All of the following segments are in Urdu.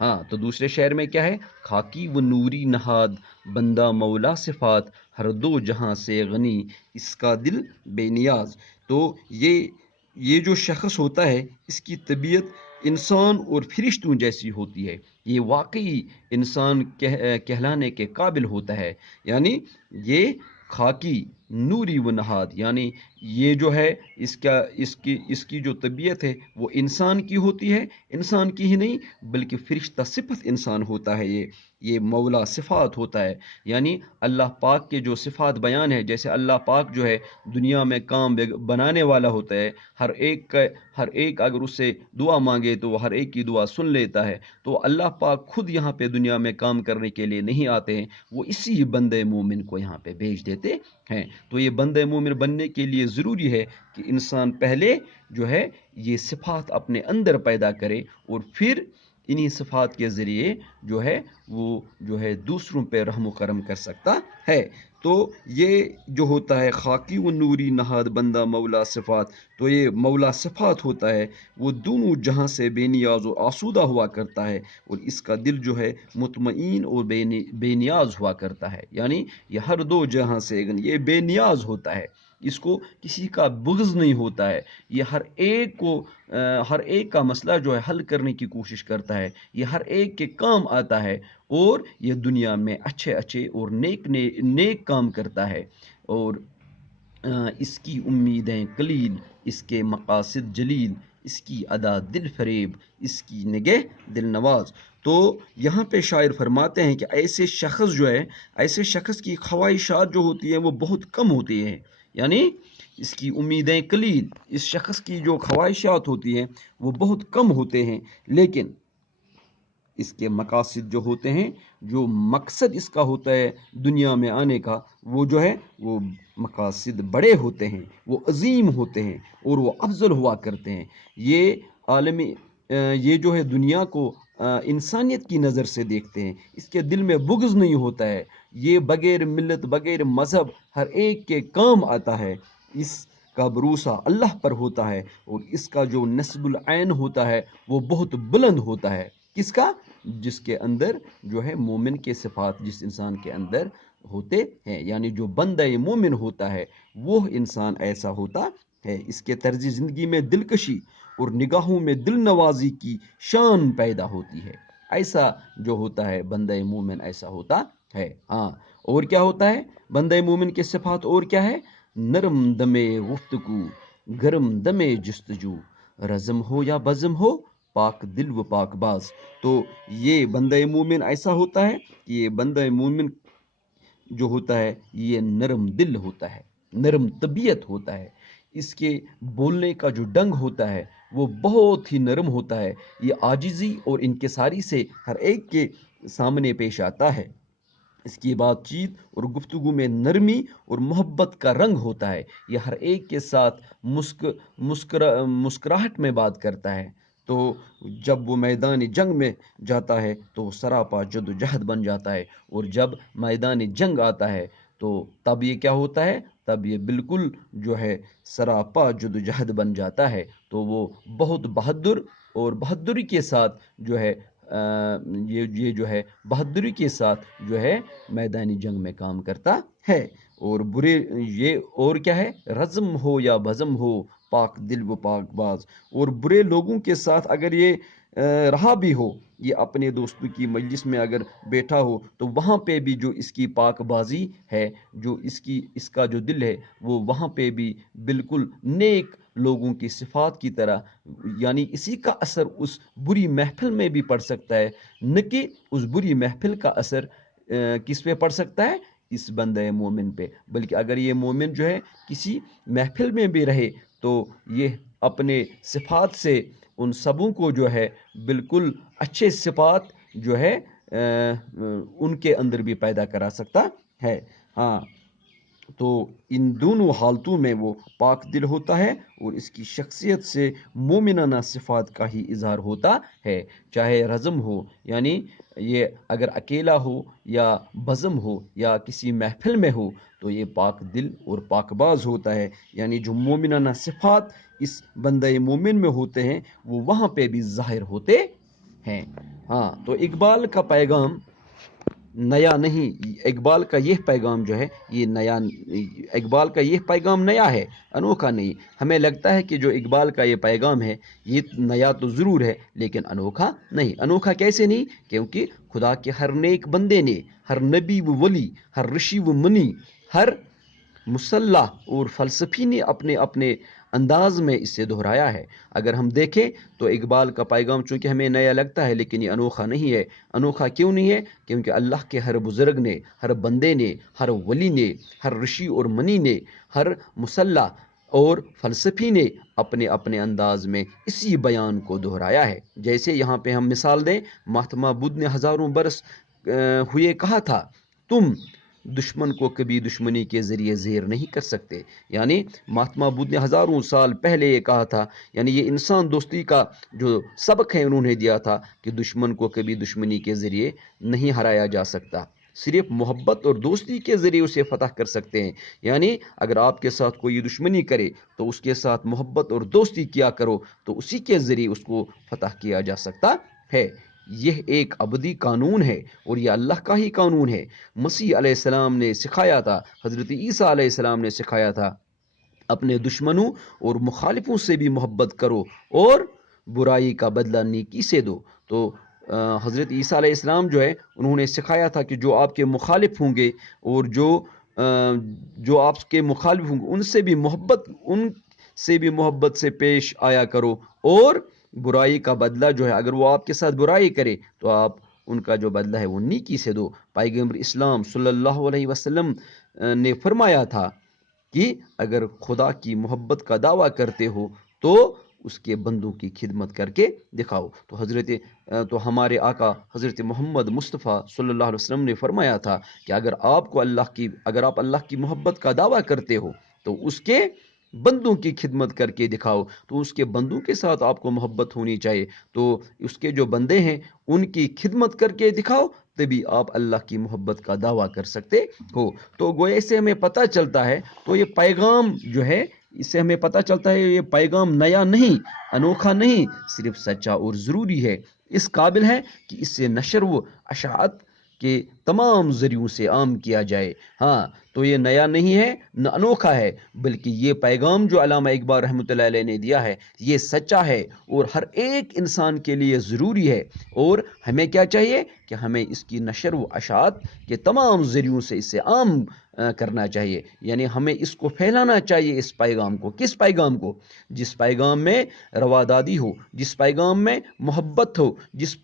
ہاں تو دوسرے شعر میں کیا ہے، خاکی و نوری نہاد بندہ مولا صفات، ہر دو جہاں سے غنی اس کا دل بے نیاز۔ تو یہ جو شخص ہوتا ہے اس کی طبیعت انسان اور فرشتوں جیسی ہوتی ہے، یہ واقعی انسان کہلانے کے قابل ہوتا ہے، یعنی یہ خاکی نوری و نہاد، یعنی یہ جو ہے اس کی جو طبیعت ہے وہ انسان کی ہوتی ہے، انسان کی ہی نہیں بلکہ فرشتہ صفت انسان ہوتا ہے، یہ مولا صفات ہوتا ہے، یعنی اللہ پاک کے جو صفات بیان ہے، جیسے اللہ پاک جو ہے دنیا میں کام بنانے والا ہوتا ہے، ہر ایک اگر اس سے دعا مانگے تو وہ ہر ایک کی دعا سن لیتا ہے، تو اللہ پاک خود یہاں پہ دنیا میں کام کرنے کے لیے نہیں آتے ہیں، وہ اسی بندے مومن کو یہاں پہ بھیج دیتے ہیں۔ تو یہ بندے مومن بننے کے لیے ضروری ہے کہ انسان پہلے جو ہے یہ صفات اپنے اندر پیدا کرے، اور پھر انہی صفات کے ذریعے جو ہے وہ جو ہے دوسروں پہ رحم و کرم کر سکتا ہے۔ تو یہ جو ہوتا ہے خاکی و نوری نہاد بندہ مولا صفات، تو یہ مولا صفات ہوتا ہے، وہ دونوں جہاں سے بے نیاز و آسودہ ہوا کرتا ہے، اور اس کا دل جو ہے مطمئن اور بے نیاز ہوا کرتا ہے، یعنی یہ ہر دو جہاں سے یہ بے نیاز ہوتا ہے، اس کو کسی کا بغض نہیں ہوتا ہے، یہ ہر ایک کا مسئلہ جو ہے حل کرنے کی کوشش کرتا ہے، یہ ہر ایک کے کام آتا ہے، اور یہ دنیا میں اچھے اچھے اور نیک کام کرتا ہے، اور اس کی امیدیں قلیل، اس کے مقاصد جلیل، اس کی ادا دل فریب، اس کی نگہ دل نواز۔ تو یہاں پہ شاعر فرماتے ہیں کہ ایسے شخص کی خواہشات جو ہوتی ہیں وہ بہت کم ہوتی ہیں، یعنی اس کی امیدیں قلیل، اس شخص کی جو خواہشات ہوتی ہیں وہ بہت کم ہوتے ہیں، لیکن اس کے مقاصد جو ہوتے ہیں، جو مقصد اس کا ہوتا ہے دنیا میں آنے کا، وہ جو ہے وہ مقاصد بڑے ہوتے ہیں، وہ عظیم ہوتے ہیں، اور وہ افضل ہوا کرتے ہیں۔ یہ عالمی یہ جو ہے دنیا کو انسانیت کی نظر سے دیکھتے ہیں، اس کے دل میں بغض نہیں ہوتا ہے، یہ بغیر ملت بغیر مذہب ہر ایک کے کام آتا ہے، اس کا بھروسہ اللہ پر ہوتا ہے، اور اس کا جو نسب العین ہوتا ہے وہ بہت بلند ہوتا ہے، کس کا؟ جس کے اندر جو ہے مومن کے صفات جس انسان کے اندر ہوتے ہیں، یعنی جو بندہ مومن ہوتا ہے وہ انسان ایسا ہوتا ہے، اس کے طرز زندگی میں دلکشی اور نگاہوں میں دل نوازی کی شان پیدا ہوتی ہے، ایسا جو ہوتا ہے بندہ مومن ایسا ہوتا ہے۔ ہاں، اور کیا ہوتا ہے بندہ مومن کے صفات، اور کیا ہے؟ نرم دمے گفتگو، گرم دمے جستجو، رزم ہو یا بزم ہو، پاک دل و پاک باز۔ تو یہ بندہ مومن ایسا ہوتا ہے کہ یہ بندہ مومن جو ہوتا ہے یہ نرم دل ہوتا ہے، نرم طبیعت ہوتا ہے، اس کے بولنے کا جو ڈنگ ہوتا ہے وہ بہت ہی نرم ہوتا ہے، یہ عاجزی اور انکساری سے ہر ایک کے سامنے پیش آتا ہے، اس کی بات چیت اور گفتگو میں نرمی اور محبت کا رنگ ہوتا ہے، یہ ہر ایک کے ساتھ مسکراہٹ میں بات کرتا ہے، تو جب وہ میدان جنگ میں جاتا ہے تو سراپا جد و جہد بن جاتا ہے، اور جب میدان جنگ آتا ہے تو تب یہ کیا ہوتا ہے؟ تب یہ بالکل جو ہے سراپا جد و جہد بن جاتا ہے، تو وہ بہت بہادر اور بہادری کے ساتھ جو ہے یہ جو ہے بہادری کے ساتھ جو ہے میدانی جنگ میں کام کرتا ہے، اور اور کیا ہے؟ رزم ہو یا بزم ہو، پاک دل و پاک باز، اور برے لوگوں کے ساتھ اگر یہ رہا بھی ہو، یہ اپنے دوستوں کی مجلس میں اگر بیٹھا ہو تو وہاں پہ بھی جو اس کی پاک بازی ہے، جو اس کا جو دل ہے وہ وہاں پہ بھی بالکل نیک لوگوں کی صفات کی طرح، یعنی اسی کا اثر اس بری محفل میں بھی پڑ سکتا ہے، نہ کہ اس بری محفل کا اثر کس پہ پڑ سکتا ہے؟ اس بندہ مومن پہ، بلکہ اگر یہ مومن جو ہے کسی محفل میں بھی رہے تو یہ اپنے صفات سے ان سبوں کو جو ہے بالکل اچھے صفات جو ہے ان کے اندر بھی پیدا کرا سکتا ہے۔ ہاں، تو ان دونوں حالتوں میں وہ پاک دل ہوتا ہے، اور اس کی شخصیت سے مومنانہ صفات کا ہی اظہار ہوتا ہے، چاہے رزم ہو، یعنی یہ اگر اکیلا ہو یا بزم ہو یا کسی محفل میں ہو تو یہ پاک دل اور پاک باز ہوتا ہے، یعنی جو مومنانہ صفات اس بندہ مومن میں ہوتے ہیں وہ وہاں پہ بھی ظاہر ہوتے ہیں۔ ہاں، تو اقبال کا پیغام نیا نہیں، اقبال کا یہ پیغام جو ہے یہ نیا، اقبال کا یہ پیغام نیا ہے، انوکھا نہیں۔ ہمیں لگتا ہے کہ جو اقبال کا یہ پیغام ہے یہ نیا تو ضرور ہے لیکن انوکھا نہیں۔ انوکھا کیسے نہیں؟ کیونکہ خدا کے ہر نیک بندے نے، ہر نبی و ولی، ہر رشی و منی، ہر مسلح اور فلسفی نے اپنے اپنے انداز میں اسے دہرایا ہے۔ اگر ہم دیکھیں تو اقبال کا پیغام چونکہ ہمیں نیا لگتا ہے لیکن یہ انوکھا نہیں ہے۔ انوکھا کیوں نہیں ہے؟ کیونکہ اللہ کے ہر بزرگ نے، ہر بندے نے، ہر ولی نے، ہر رشی اور منی نے، ہر مسلح اور فلسفی نے اپنے اپنے انداز میں اسی بیان کو دہرایا ہے۔ جیسے یہاں پہ ہم مثال دیں، مہاتما بدھ نے ہزاروں برس ہوئے کہا تھا، تم دشمن کو کبھی دشمنی کے ذریعے زیر نہیں کر سکتے۔ یعنی مہاتما بدھ نے ہزاروں سال پہلے یہ کہا تھا، یعنی یہ انسان دوستی کا جو سبق ہے انہوں نے دیا تھا کہ دشمن کو کبھی دشمنی کے ذریعے نہیں ہرایا جا سکتا، صرف محبت اور دوستی کے ذریعے اسے فتح کر سکتے ہیں۔ یعنی اگر آپ کے ساتھ کوئی دشمنی کرے تو اس کے ساتھ محبت اور دوستی کیا کرو تو اسی کے ذریعے اس کو فتح کیا جا سکتا ہے۔ یہ ایک ابدی قانون ہے اور یہ اللہ کا ہی قانون ہے۔ مسیح علیہ السلام نے سکھایا تھا، حضرت عیسیٰ علیہ السلام نے سکھایا تھا، اپنے دشمنوں اور مخالفوں سے بھی محبت کرو اور برائی کا بدلہ نیکی سے دو۔ تو حضرت عیسیٰ علیہ السلام جو ہے انہوں نے سکھایا تھا کہ جو آپ کے مخالف ہوں گے اور جو آپ کے مخالف ہوں گے ان سے بھی محبت سے پیش آیا کرو، اور برائی کا بدلہ جو ہے اگر وہ آپ کے ساتھ برائی کرے تو آپ ان کا جو بدلہ ہے وہ نیکی سے دو۔ پیغمبر اسلام صلی اللہ علیہ وسلم نے فرمایا تھا کہ اگر خدا کی محبت کا دعویٰ کرتے ہو تو اس کے بندوں کی خدمت کر کے دکھاؤ۔ تو ہمارے آقا حضرت محمد مصطفیٰ صلی اللہ علیہ وسلم نے فرمایا تھا کہ اگر آپ اللہ کی محبت کا دعویٰ کرتے ہو تو اس کے بندوں کی خدمت کر کے دکھاؤ۔ تو اس کے بندوں کے ساتھ آپ کو محبت ہونی چاہیے، تو اس کے جو بندے ہیں ان کی خدمت کر کے دکھاؤ، تبھی آپ اللہ کی محبت کا دعویٰ کر سکتے ہو۔ تو گویا سے ہمیں پتہ چلتا ہے، تو یہ پیغام جو ہے اس سے ہمیں پتہ چلتا ہے یہ پیغام نیا نہیں، انوکھا نہیں، صرف سچا اور ضروری ہے، اس قابل ہے کہ اس سے نشر و اشاعت کے تمام ذریعوں سے عام کیا جائے۔ ہاں، تو یہ نیا نہیں ہے نہ انوکھا ہے، بلکہ یہ پیغام جو علامہ اقبال رحمۃ اللہ علیہ نے دیا ہے یہ سچا ہے اور ہر ایک انسان کے لیے ضروری ہے، اور ہمیں کیا چاہیے کہ ہمیں اس کی نشر و اشاعت کے تمام ذریعوں سے اسے عام کرنا چاہیے، یعنی ہمیں اس کو پھیلانا چاہیے، اس پیغام کو۔ کس پیغام کو؟ جس پیغام میں روادادی ہو، جس پیغام میں محبت ہو، جس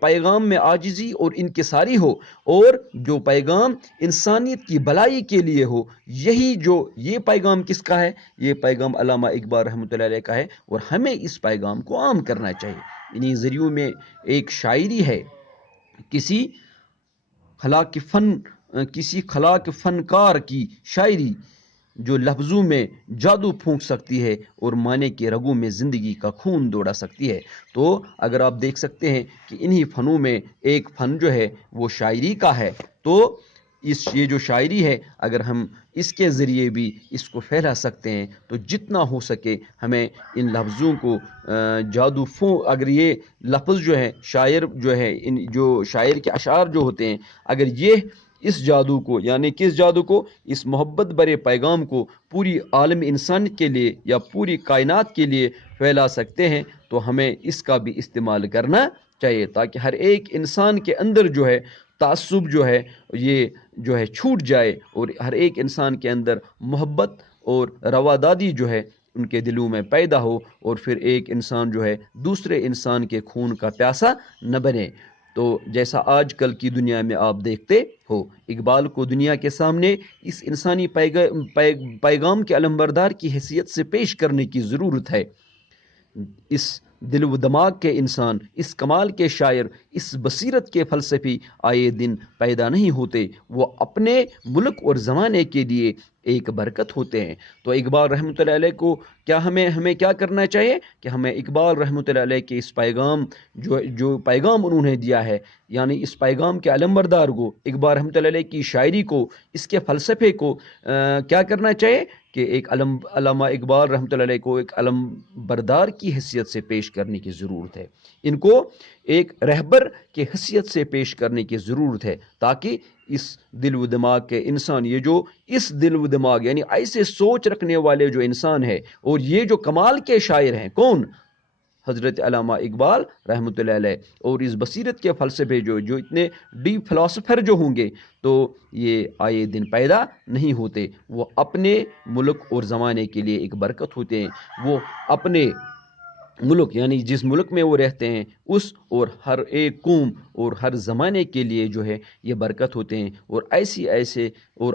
پیغام میں عاجزی اور انکساری ہو، اور جو پیغام انسانیت کی بھلائی کے لیے ہو۔ یہ پیغام کس کا ہے؟ یہ پیغام علامہ اقبال رحمۃ اللہ علیہ کا ہے، اور ہمیں اس پیغام کو عام کرنا چاہیے۔ انہی ذریعوں میں ایک شاعری ہے، کسی خلاق فنکار کی شاعری جو لفظوں میں جادو پھونک سکتی ہے اور معنی کے رگوں میں زندگی کا خون دوڑا سکتی ہے۔ تو اگر آپ دیکھ سکتے ہیں کہ انہی فنوں میں ایک فن جو ہے وہ شاعری کا ہے، تو یہ جو شاعری ہے اگر ہم اس کے ذریعے بھی اس کو پھیلا سکتے ہیں تو جتنا ہو سکے ہمیں ان لفظوں کو اگر یہ لفظ جو ہے شاعر جو ہے جو شاعر کے اشعار جو ہوتے ہیں، اگر یہ اس جادو کو، یعنی کس جادو کو؟ اس محبت برے پیغام کو پوری عالم انسان کے لیے یا پوری کائنات کے لیے پھیلا سکتے ہیں، تو ہمیں اس کا بھی استعمال کرنا چاہیے تاکہ ہر ایک انسان کے اندر جو ہے تعصب جو ہے یہ جو ہے چھوٹ جائے، اور ہر ایک انسان کے اندر محبت اور روادادی جو ہے ان کے دلوں میں پیدا ہو، اور پھر ایک انسان جو ہے دوسرے انسان کے خون کا پیاسا نہ بنے۔ تو جیسا آج کل کی دنیا میں آپ دیکھتے ہو، اقبال کو دنیا کے سامنے اس انسانی پیغام کے علمبردار کی حیثیت سے پیش کرنے کی ضرورت ہے۔ اس دل و دماغ کے انسان، اس کمال کے شاعر، اس بصیرت کے فلسفی آئے دن پیدا نہیں ہوتے، وہ اپنے ملک اور زمانے کے لیے ایک برکت ہوتے ہیں۔ تو اقبال رحمۃ اللہ علیہ کو ہمیں کیا کرنا چاہیے کہ ہمیں اقبال رحمۃ اللہ علیہ کے اس پیغام جو پیغام انہوں نے دیا ہے، یعنی اس پیغام کے علمبردار کو، اقبال رحمۃ اللہ علیہ کی شاعری کو، اس کے فلسفے کو کیا کرنا چاہیے کہ ایک علامہ اقبال رحمۃ اللہ علیہ کو ایک علم بردار کی حیثیت سے پیش کرنے کی ضرورت ہے۔ ان کو ایک رہبر کی حیثیت سے پیش کرنے کی ضرورت ہے، تاکہ اس دل و دماغ کے انسان، یہ جو اس دل و دماغ یعنی ایسے سوچ رکھنے والے جو انسان ہے، اور یہ جو کمال کے شاعر ہیں، کون؟ حضرت علامہ اقبال رحمۃ اللہ علیہ، اور اس بصیرت کے فلسفے جو اتنے ڈیپ فلاسفر جو ہوں گے، تو یہ آئے دن پیدا نہیں ہوتے، وہ اپنے ملک اور زمانے کے لیے ایک برکت ہوتے ہیں، وہ اپنے ملک یعنی جس ملک میں وہ رہتے ہیں اس اور ہر ایک قوم اور ہر زمانے کے لیے جو ہے یہ برکت ہوتے ہیں، اور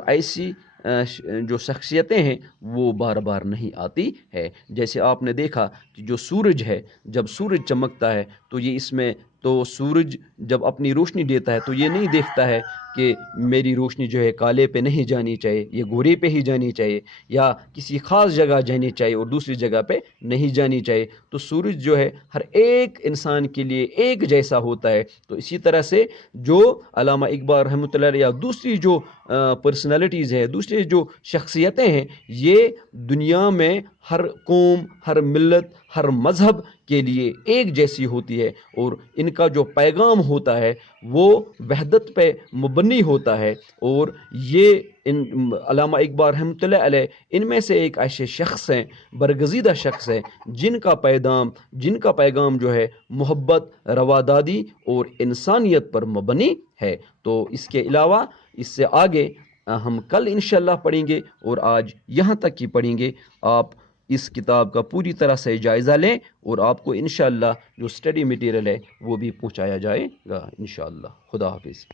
ایسی جو شخصیتیں ہیں وہ بار بار نہیں آتی ہے۔ جیسے آپ نے دیکھا کہ جو سورج ہے، جب سورج چمکتا ہے تو یہ اس میں تو سورج جب اپنی روشنی دیتا ہے تو یہ نہیں دیکھتا ہے کہ میری روشنی جو ہے کالے پہ نہیں جانی چاہیے، یہ گورے پہ ہی جانی چاہیے، یا کسی خاص جگہ جانی چاہیے اور دوسری جگہ پہ نہیں جانی چاہیے۔ تو سورج جو ہے ہر ایک انسان کے لیے ایک جیسا ہوتا ہے۔ تو اسی طرح سے جو علامہ اقبال رحمۃ اللہ علیہ یا دوسری جو پرسنالٹیز ہیں، دوسری جو شخصیتیں ہیں، یہ دنیا میں ہر قوم، ہر ملت، ہر مذہب کے لیے ایک جیسی ہوتی ہے، اور ان کا جو پیغام ہوتا ہے وہ وحدت پہ مبنی ہوتا ہے۔ اور یہ علامہ اقبال رحمۃ اللہ علیہ ان میں سے ایک ایسے شخص ہیں، برگزیدہ شخص ہیں، جن کا پیغام جو ہے محبت، روادادی اور انسانیت پر مبنی ہے۔ تو اس کے علاوہ اس سے آگے ہم کل انشاءاللہ پڑھیں گے، اور آج یہاں تک ہی پڑھیں گے۔ آپ اس کتاب کا پوری طرح سے جائزہ لیں، اور آپ کو انشاءاللہ جو اسٹڈی مٹیریل ہے وہ بھی پہنچایا جائے گا انشاءاللہ۔ خدا حافظ۔